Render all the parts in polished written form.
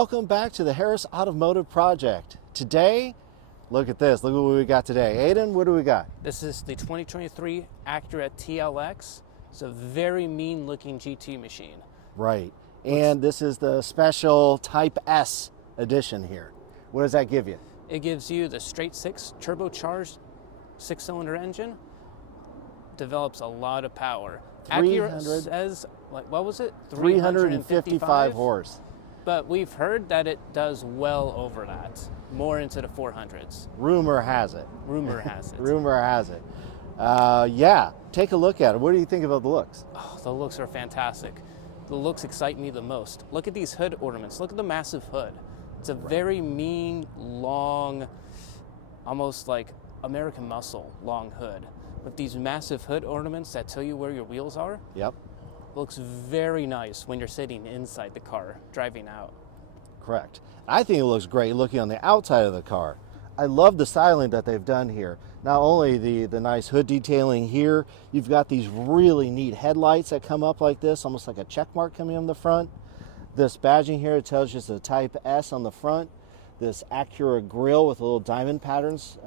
welcome back to the Harris Automotive Project. Today, look at this. Look at what we got today. Aiden, what do we got? This is the 2023 Acura TLX. It's a very mean looking GT machine. Right. And this is the special Type S edition here. What does that give you? It gives you the straight six turbocharged 6-cylinder engine. Develops a lot of power. Acura says, what was it? 355 horse. But we've heard that it does well over that, more into the 400s. Rumor has it. Rumor has it. Rumor has it. Yeah, take a look at it. What do you think about the looks? Oh, the looks are fantastic. The looks excite me the most. Look at these hood ornaments. Look at the massive hood. It's a very mean, long, almost like American Muscle long hood. With these massive hood ornaments that tell you where your wheels are. Yep. Looks very nice when you're sitting inside the car, driving out. Correct. I think it looks great looking on the outside of the car. I love the styling that they've done here. Not only the nice hood detailing here, you've got these really neat headlights that come up like this, almost like a check mark coming on the front. This badging here, it tells you it's a Type S on the front. This Acura grille with little diamond patterns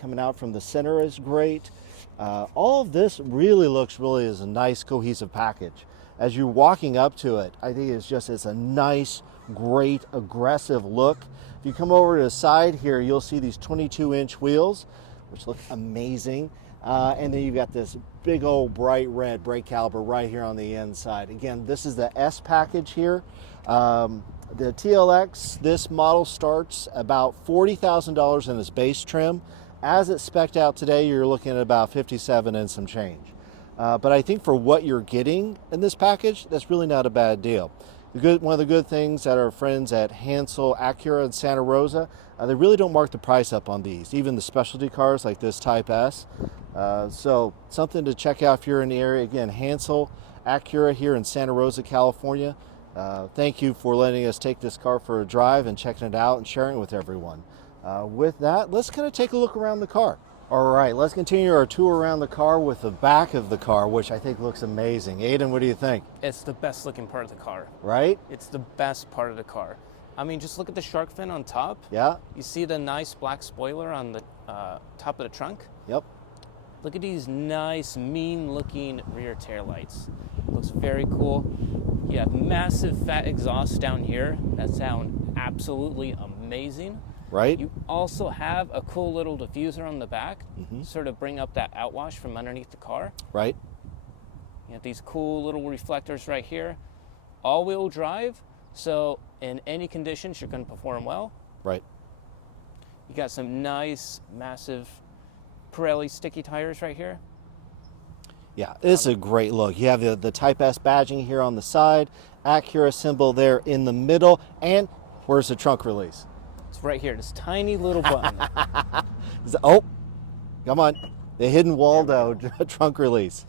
coming out from the center is great. All of this really looks as a nice cohesive package. As you're walking up to it, I think it's a nice, great, aggressive look. If you come over to the side here, you'll see these 22-inch wheels, which look amazing. And then you've got this big old bright red brake caliper right here on the inside. Again, this is the S package here. The TLX, this model starts about $40,000 in its base trim. As it's spec'd out today, you're looking at about $57,000 and some change. But I think for what you're getting in this package, that's really not a bad deal. One of the good things that our friends at Hansel Acura in Santa Rosa, they really don't mark the price up on these, even the specialty cars like this Type S. So something to check out if you're in the area. Again, Hansel Acura here in Santa Rosa, California. Thank you for letting us take this car for a drive and checking it out and sharing it with everyone. With that, let's kind of take a look around the car. All right, let's continue our tour around the car with the back of the car, which I think looks amazing. Aiden, what do you think? It's the best looking part of the car. Right? It's the best part of the car. I mean, just look at the shark fin on top. Yeah. You see the nice black spoiler on the top of the trunk? Yep. Look at these nice, mean-looking rear tail lights. Looks very cool. You have massive fat exhausts down here that sound absolutely amazing. Right. You also have a cool little diffuser on the back, sort of bring up that outwash from underneath the car. Right. You have these cool little reflectors right here. All-wheel drive, so in any conditions you're going to perform well. Right. You got some nice, massive Pirelli sticky tires right here. Yeah, it's a great look. You have the Type S badging here on the side, Acura symbol there in the middle, and where's the trunk release? It's right here, this tiny little button. Oh, come on. The hidden Waldo trunk release.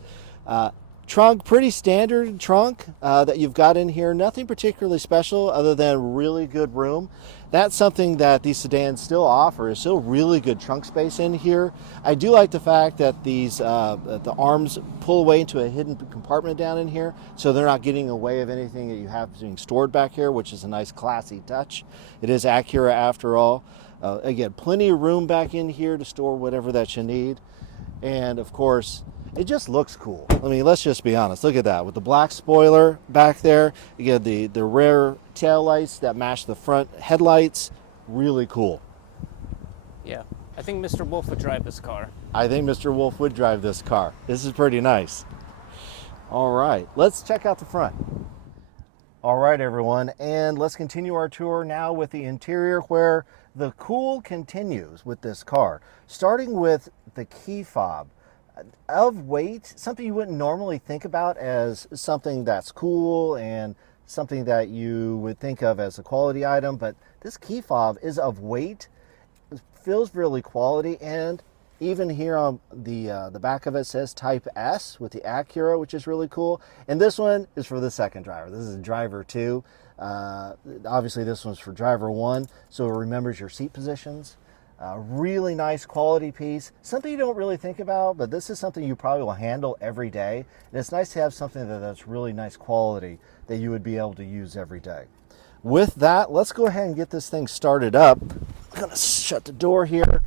Trunk, pretty standard trunk that you've got in here. Nothing particularly special other than really good room. That's something that these sedans still offer, is still really good trunk space in here. I do like the fact that these the arms pull away into a hidden compartment down in here, so they're not getting away of anything that you have being stored back here, which is a nice classy touch. It is Acura after all. Again, plenty of room back in here to store whatever that you need. And of course, it just looks cool. I mean, let's just be honest. Look at that. With the black spoiler back there, you get the rear tail lights that match the front headlights. Really cool. Yeah, I think Mr. Wolf would drive this car. I think Mr. Wolf would drive this car. This is pretty nice. All right, let's check out the front. All right, everyone, and let's continue our tour now with the interior, where the cool continues with this car, starting with the key fob. Of weight, something you wouldn't normally think about as something that's cool and something that you would think of as a quality item, but this key fob is of weight. It feels really quality, and even here on the back of it says Type S with the Acura, which is really cool. And this one is for the second driver. This is driver 2. Obviously this one's for driver 1, so it remembers your seat positions. Really nice quality piece. Something you don't really think about, but this is something you probably will handle every day. And it's nice to have something that's really nice quality that you would be able to use every day. with that, let's go ahead and get this thing started up. I'm going to shut the door here.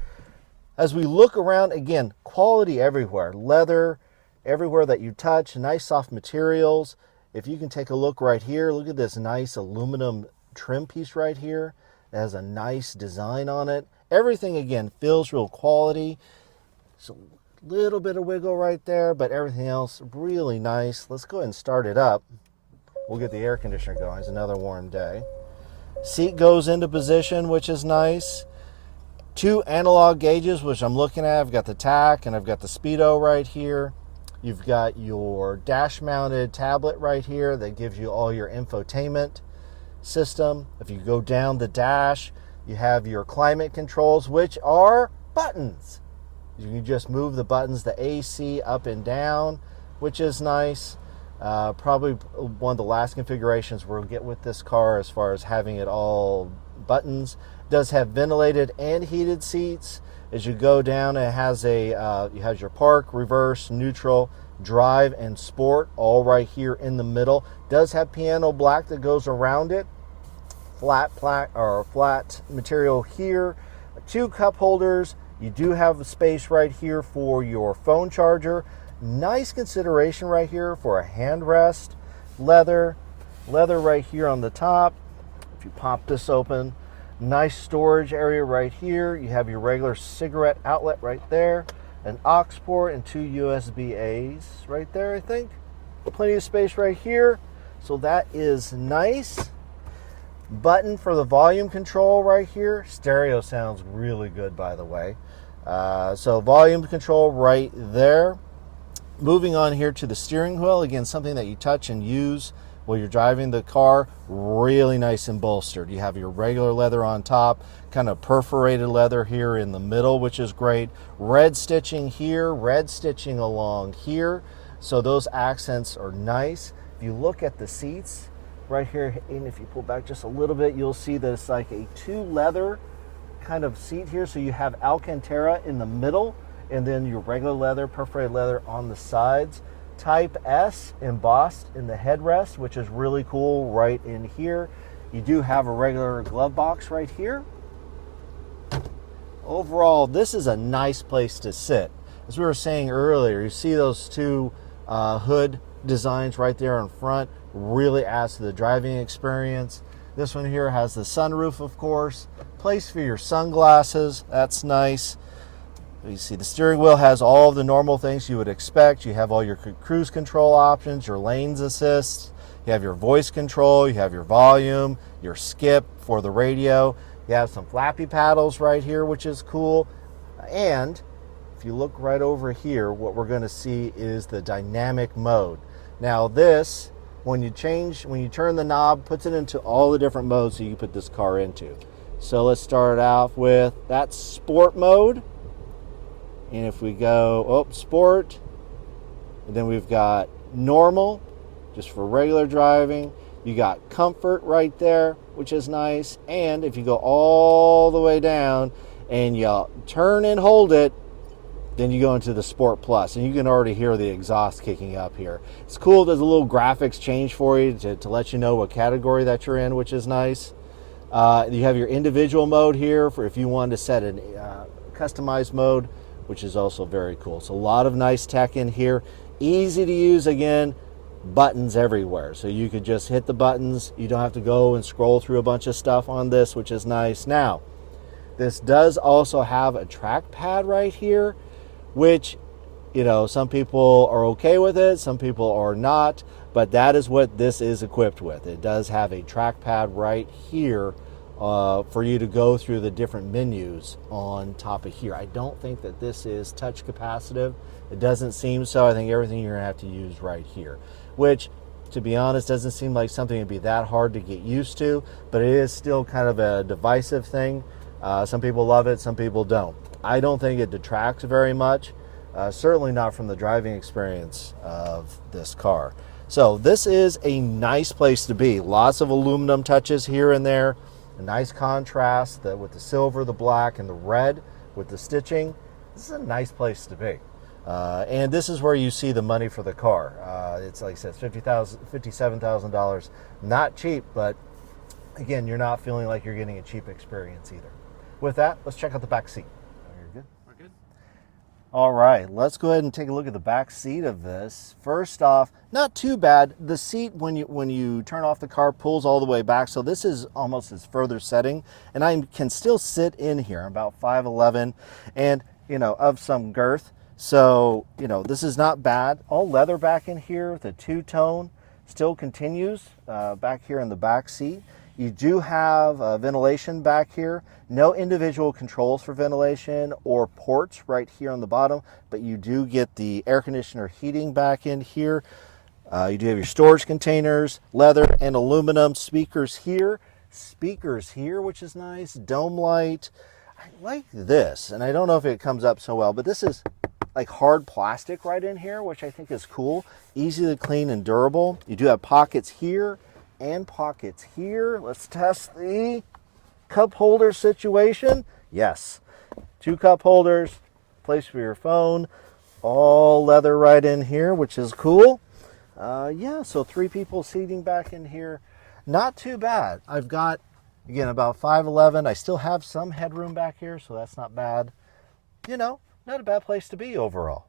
As we look around, again, quality everywhere. Leather everywhere that you touch, nice soft materials. If you can take a look right here, look at this nice aluminum trim piece right here. It has a nice design on it. Everything, again, feels real quality. So a little bit of wiggle right there, but everything else really nice. Let's go ahead and start it up. We'll get the air conditioner going. It's another warm day. Seat goes into position, which is nice. 2 analog gauges, which I'm looking at. I've got the tach and I've got the speedo right here. You've got your dash mounted tablet right here that gives you all your infotainment system. If you go down the dash, you have your climate controls, which are buttons. You can just move the buttons, the AC up and down, which is nice. Probably one of the last configurations we'll get with this car as far as having it all buttons. It does have ventilated and heated seats. As you go down, it has your park, reverse, neutral, drive, and sport all right here in the middle. It does have piano black that goes around it. Flat material here. 2 cup holders. You do have a space right here for your phone charger. Nice consideration right here for a handrest. Leather right here on the top. If you pop this open, nice storage area right here. You have your regular cigarette outlet right there, an aux port and 2 USB-A's right there, I think. Plenty of space right here. So that is nice. Button for the volume control right here. Stereo sounds really good, by the way. So volume control right there. Moving on here to the steering wheel. Again, something that you touch and use while you're driving the car. Really nice and bolstered. You have your regular leather on top, kind of perforated leather here in the middle, which is great. Red stitching here, red stitching along here. So those accents are nice. If you look at the seats right here, and if you pull back just a little bit, you'll see that it's like a 2 leather kind of seat here. So you have Alcantara in the middle, and then your regular leather, perforated leather on the sides. Type S embossed in the headrest, which is really cool right in here. You do have a regular glove box right here. Overall, this is a nice place to sit. As we were saying earlier, you see those 2 hood designs right there in front. Really adds to the driving experience. This one here has the sunroof, of course. Place for your sunglasses. That's nice. You see the steering wheel has all of the normal things you would expect. You have all your cruise control options, your lanes assist. You have your voice control. You have your volume, your skip for the radio. You have some flappy paddles right here, which is cool. And if you look right over here, what we're going to see is the dynamic mode. Now this, when you turn the knob, puts it into all the different modes that you put this car into. So let's start out with that sport mode. And if we go, sport, and then we've got normal, just for regular driving. You got comfort right there, which is nice. And if you go all the way down and you turn and hold it, then you go into the Sport Plus, and you can already hear the exhaust kicking up here. It's cool. There's a little graphics change for you to let you know what category that you're in, which is nice. You have your individual mode here for if you wanted to set a customized mode, which is also very cool. So a lot of nice tech in here. Easy to use, again, buttons everywhere. So you could just hit the buttons. You don't have to go and scroll through a bunch of stuff on this, which is nice. Now, this does also have a trackpad right here, which, some people are okay with it, some people are not, but that is what this is equipped with. It does have a trackpad right here for you to go through the different menus on top of here. I don't think that this is touch capacitive. It doesn't seem so. I think everything you're gonna have to use right here, which, to be honest, doesn't seem like something that'd be that hard to get used to, but it is still kind of a divisive thing. Some people love it, some people don't. I don't think it detracts very much, certainly not from the driving experience of this car. So this is a nice place to be. Lots of aluminum touches here and there. A nice contrast with the silver, the black, and the red with the stitching. This is a nice place to be. And this is where you see the money for the car. It's like I said, $57,000. Not cheap, but Again, you're not feeling like you're getting a cheap experience either. With that, let's check out the back seat. You're good. We're good. All right, let's go ahead and take a look at the back seat of this. First off, not too bad. The seat, when you turn off the car, pulls all the way back. So this is almost its further setting, and I can still sit in here. I'm about 5'11", and of some girth. So this is not bad. All leather back in here. The two-tone still continues back here in the back seat. You do have ventilation back here. No individual controls for ventilation or ports right here on the bottom, but you do get the air conditioner heating back in here. You do have your storage containers, leather and aluminum speakers here, which is nice. Dome light. I like this, and I don't know if it comes up so well, but this is like hard plastic right in here, which I think is cool. Easy to clean and durable. You do have pockets here and pockets here. Let's test the cup holder situation. Yes, 2 cup holders, place for your phone, all leather right in here, which is cool. Yeah, so 3 people seating back in here. Not too bad. I've got, again, about 5'11". I still have some headroom back here, so that's not bad. Not a bad place to be overall.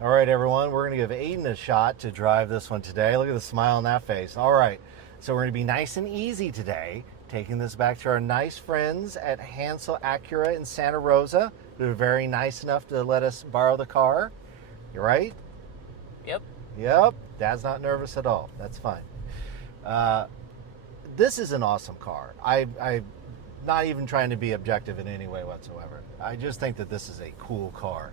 All right, everyone, we're going to give Aiden a shot to drive this one today. Look at the smile on that face. All right, so we're going to be nice and easy today, taking this back to our nice friends at Hansel Acura in Santa Rosa, who are very nice enough to let us borrow the car. You right? Yep. Dad's not nervous at all. That's fine. This is an awesome car. I'm not even trying to be objective in any way whatsoever. I just think that this is a cool car.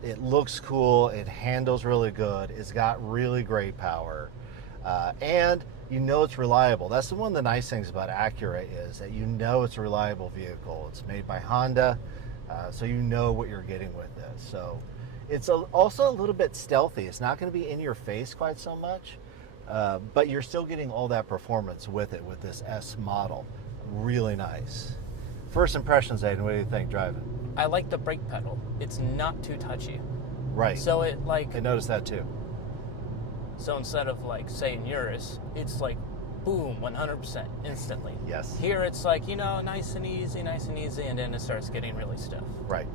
It looks cool. It handles really good. It's got really great power. And it's reliable. That's one of the nice things about Acura is that it's a reliable vehicle. It's made by Honda, so you know what you're getting with this. So it's also a little bit stealthy. It's not going to be in your face quite so much, but you're still getting all that performance with it with this S model. Really nice. First impressions, Aiden, what do you think driving? I like the brake pedal. It's not too touchy. Right. So I noticed that too. So instead of say in yours, it's like boom, 100% instantly. Yes. Here it's like, nice and easy, and then it starts getting really stiff. Right.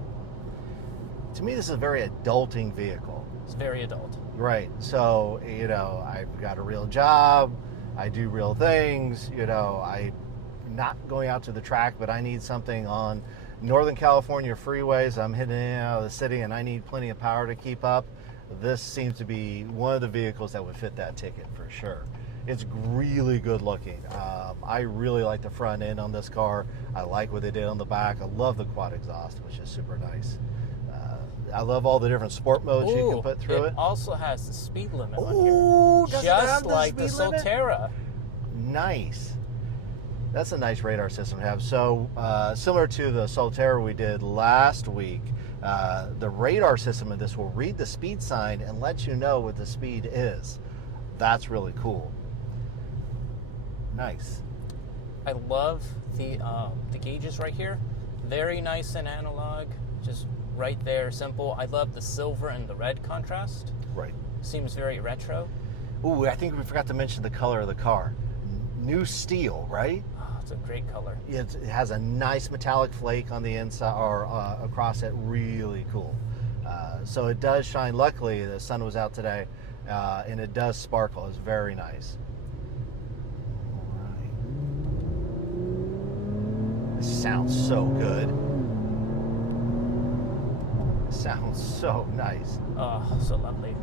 To me, this is a very adulting vehicle. It's very adult. Right. So, I've got a real job. I do real things. I'm not going out to the track, but I need something on Northern California freeways. I'm hitting in and out of the city, and I need plenty of power to keep up. This seems to be one of the vehicles that would fit that ticket for sure. It's really good looking. I really like the front end on this car. I like what they did on the back. I love the quad exhaust, which is super nice. I love all the different sport modes you can put through it. It also has the speed limit on here. Just like the Solterra. Nice. That's a nice radar system to have. So similar to the Solterra we did last week, the radar system in this will read the speed sign and let you know what the speed is. That's really cool. Nice. I love the gauges right here. Very nice and analog. Just right there, simple. I love the silver and the red contrast. Right. Seems very retro. Ooh, I think we forgot to mention the color of the car. New steel, right? Oh, it's a great color. It has a nice metallic flake on the inside or across it. Really cool. So it does shine. Luckily, the sun was out today, and it does sparkle. It's very nice. All right. This sounds so good. Sounds so nice. Oh, so lovely.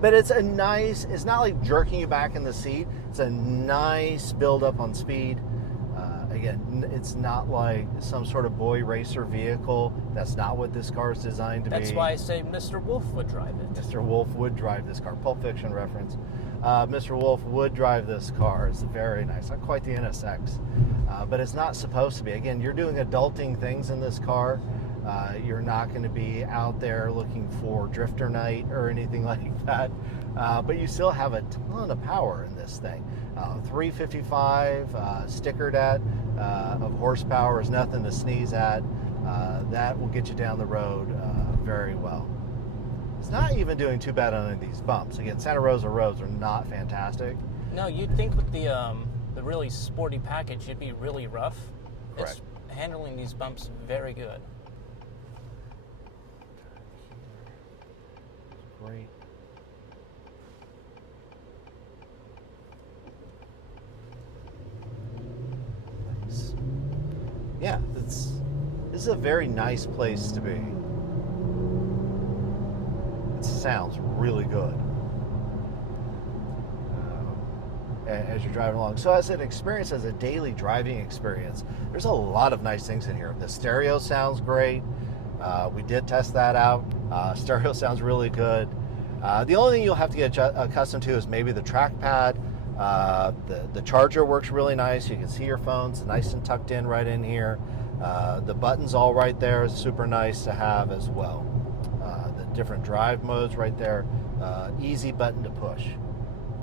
But it's not like jerking you back in the seat. It's a nice build up on speed. Again, it's not like some sort of boy racer vehicle. That's not what this car is designed to be. That's why I say Mr. Wolf would drive it. Mr. Wolf would drive this car. Pulp Fiction reference. Mr. Wolf would drive this car. It's very nice. Not quite the NSX, but it's not supposed to be. Again, you're doing adulting things in this car. You're not going to be out there looking for drifter night or anything like that. But you still have a ton of power in this thing. 355 stickered at of horsepower is nothing to sneeze at. That will get you down the road very well. It's not even doing too bad on any of these bumps. Again, Santa Rosa roads are not fantastic. No, you'd think with the really sporty package, it'd be really rough. Correct. It's handling these bumps very good. Great. Nice. Yeah, this is a very nice place to be. It sounds really good as you're driving along. So as an experience, as a daily driving experience, there's a lot of nice things in here. The stereo sounds great. We did test that out. Stereo sounds really good. The only thing you'll have to get accustomed to is maybe the trackpad. The charger works really nice. You can see your phones nice and tucked in right in here. The buttons all right there is super nice to have as well. The different drive modes right there. Easy button to push.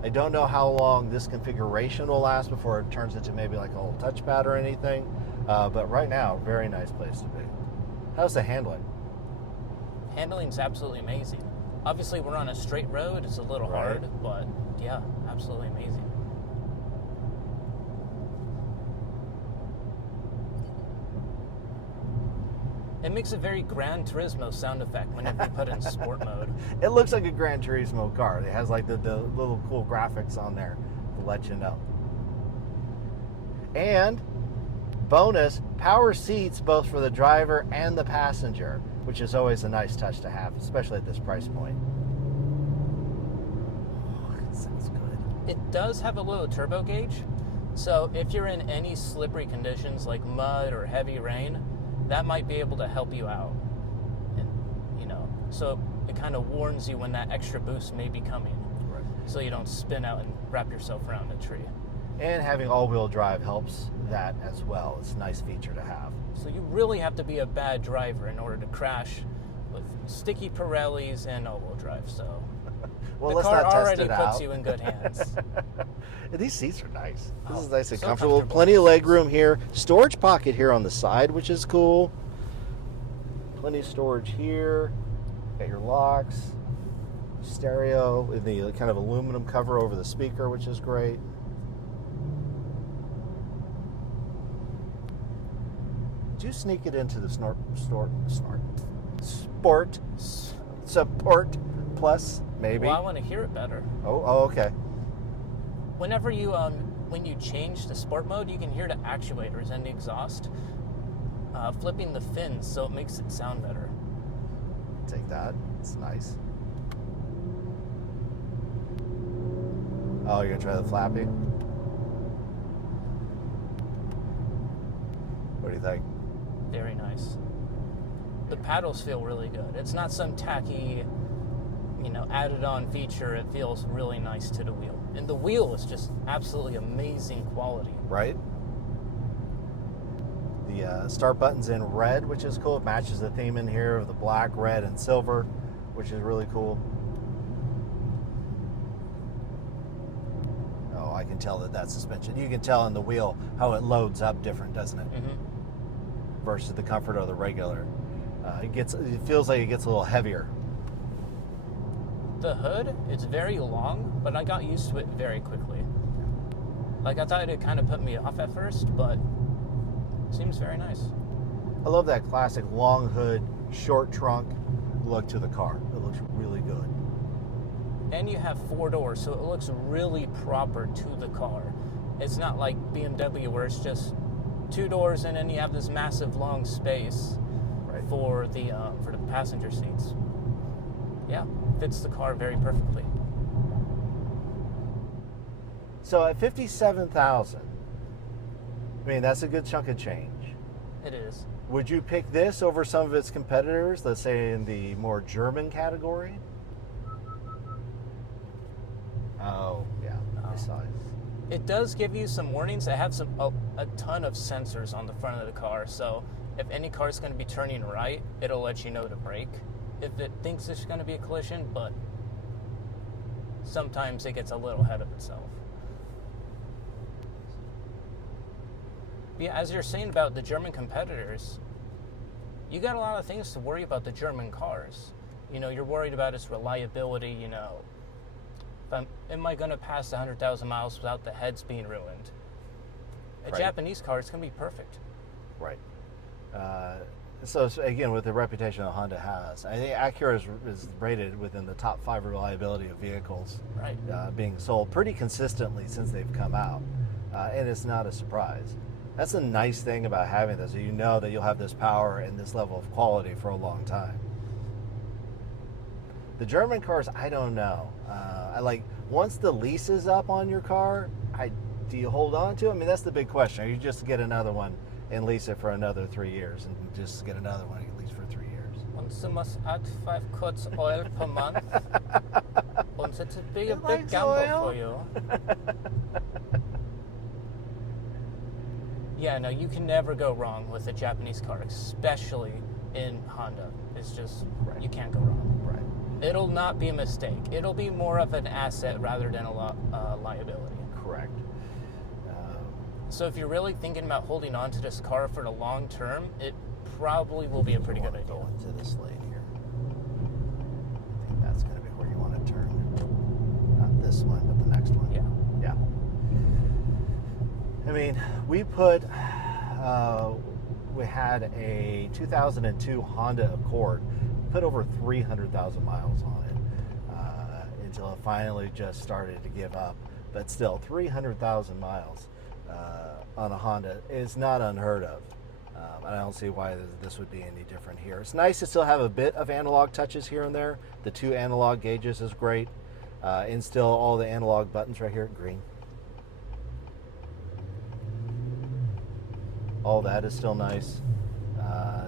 I don't know how long this configuration will last before it turns into maybe like a whole touchpad or anything. But right now, very nice place to be. How's the handling? Handling's absolutely amazing. Obviously, we're on a straight road. It's a little Right. hard, but yeah, absolutely amazing. It makes a very Gran Turismo sound effect whenever you put it in sport mode. It looks like a Gran Turismo car. It has like the little cool graphics on there to let you know. And bonus, power seats both for the driver and the passenger, which is always a nice touch to have, especially at this price point. Oh, it sounds good. It does have a little turbo gauge, so if you're in any slippery conditions like mud or heavy rain, that might be able to help you out. And, so it kind of warns you when that extra boost may be coming, Right. so you don't spin out and wrap yourself around a tree. And having all-wheel drive helps that as well. It's a nice feature to have. So you really have to be a bad driver in order to crash with sticky Pirellis and all-wheel drive. So Well, the let's car not test already it puts out. you in good hands. And these seats are nice. This Oh, is nice and so comfortable. comfortable. Plenty of leg room here. Storage pocket here on the side, which is cool. Plenty of storage here. Got your locks. Stereo with the kind of aluminum cover over the speaker, which is great. Did you sneak it into the Sport Support Plus, maybe? Well, I want to hear it better. Oh, okay. Whenever you when you change to sport mode, you can hear the actuators and the exhaust flipping the fins, so it makes it sound better. Take that. It's nice. Oh, you're gonna try the flappy? What do you think? Very nice. The paddles feel really good. It's not some tacky, added on feature. It feels really nice to the wheel. And the wheel is just absolutely amazing quality. Right? The start button's in red, which is cool. It matches the theme in here of the black, red, and silver, which is really cool. Oh, I can tell that's suspension. You can tell in the wheel how it loads up different, doesn't it? Mm-hmm. Versus the comfort of the regular. It feels like it gets a little heavier. The hood, it's very long, but I got used to it very quickly. Like, I thought it kind of put me off at first, but it seems very nice. I love that classic long hood, short trunk look to the car. It looks really good. And you have 4 doors, so it looks really proper to the car. It's not like BMW where it's just 2 doors and then you have this massive long space Right. for the passenger seats. Yeah, fits the car very perfectly. So at $57,000, I mean, that's a good chunk of change. It is. Would you pick this over some of its competitors, let's say in the more German category? Oh, yeah, I saw it. It does give you some warnings. It has a ton of sensors on the front of the car, so if any car is going to be turning right, it'll let you know to brake. If it thinks it's going to be a collision, but sometimes it gets a little ahead of itself. Yeah, as you're saying about the German competitors, you got a lot of things to worry about the German cars. You're worried about its reliability, if am I going to pass 100,000 miles without the heads being ruined? A Right. Japanese car, it's going to be perfect. Right. So again, with the reputation that Honda has, I think Acura is rated within the top 5 reliability of vehicles Right. being sold pretty consistently since they've come out, and it's not a surprise. That's a nice thing about having this. You know that you'll have this power and this level of quality for a long time. The German cars, I don't know. I like once the lease is up on your car, do you hold on to it? I mean, that's the big question. Or you just get another one and lease it for another 3 years, and just get another one and lease for 3 years. And you must add 5 quarts oil per month. And it would be a big likes gamble oil. for you. Yeah, no, you can never go wrong with a Japanese car, especially in Honda. It's just, Right. you can't go wrong. Right. It'll not be a mistake. It'll be more of an asset rather than a liability. Correct. So if you're really thinking about holding on to this car for the long term, it probably will be a pretty good idea. Go into this lane here. I think that's going to be where you want to turn. Not this one, but the next one. Yeah. Yeah. I mean, we had a 2002 Honda Accord, put over 300,000 miles on it until it finally just started to give up. But still, 300,000 miles on a Honda is not unheard of. I don't see why this would be any different here. It's nice to still have a bit of analog touches here and there. The 2 analog gauges is great. And still all the analog buttons right here, green. All that is still nice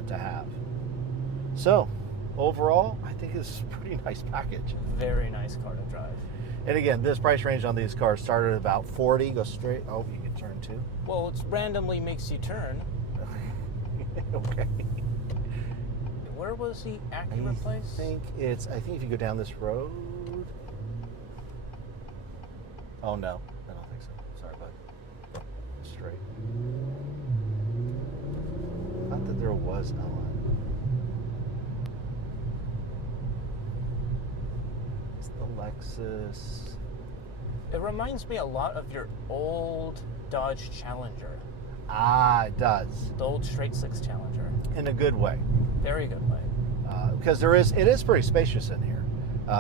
to have. So, overall, I think it's a pretty nice package. Very nice car to drive. And again, this price range on these cars started at about 40, go straight. Oh, you can turn too. Well, it randomly makes you turn. Okay. Where was the Acura place? I think if you go down this road. Oh no, I don't think so. Sorry, bud. Straight. Not that there was no one. It's the Lexus. It reminds me a lot of your old Dodge Challenger. Ah, it does. The old straight six Challenger. In a good way. Very good way. Because it is pretty spacious in here.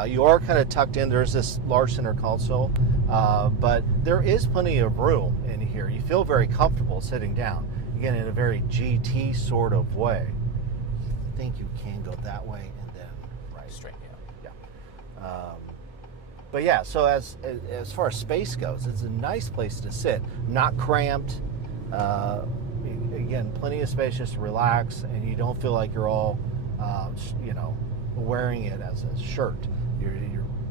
You are kind of tucked in. There's this large center console, but there is plenty of room in here. You feel very comfortable sitting down. Again, in a very GT sort of way. I think you can go that way and then right. Straight, yeah. Yeah. But yeah, so as far as space goes, it's a nice place to sit. Not cramped. Again, plenty of space just to relax, and you don't feel like you're all, wearing it as a shirt. You're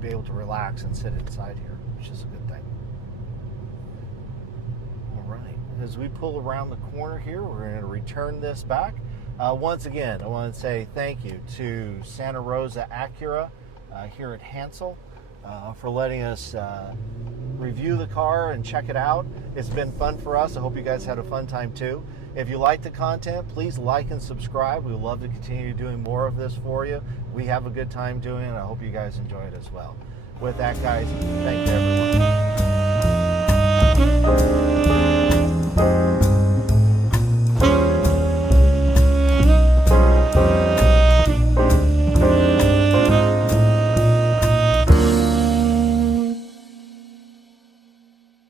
be able to relax and sit inside here, which is a good thing. All right. As we pull around the corner here, we're going to return this back. Once again, I want to say thank you to Santa Rosa Acura here at Hansel for letting us review the car and check it out. It's been fun for us. I hope you guys had a fun time too. If you like the content, please like and subscribe. We would love to continue doing more of this for you. We have a good time doing it. I hope you guys enjoy it as well. With that, guys, thank you, everyone.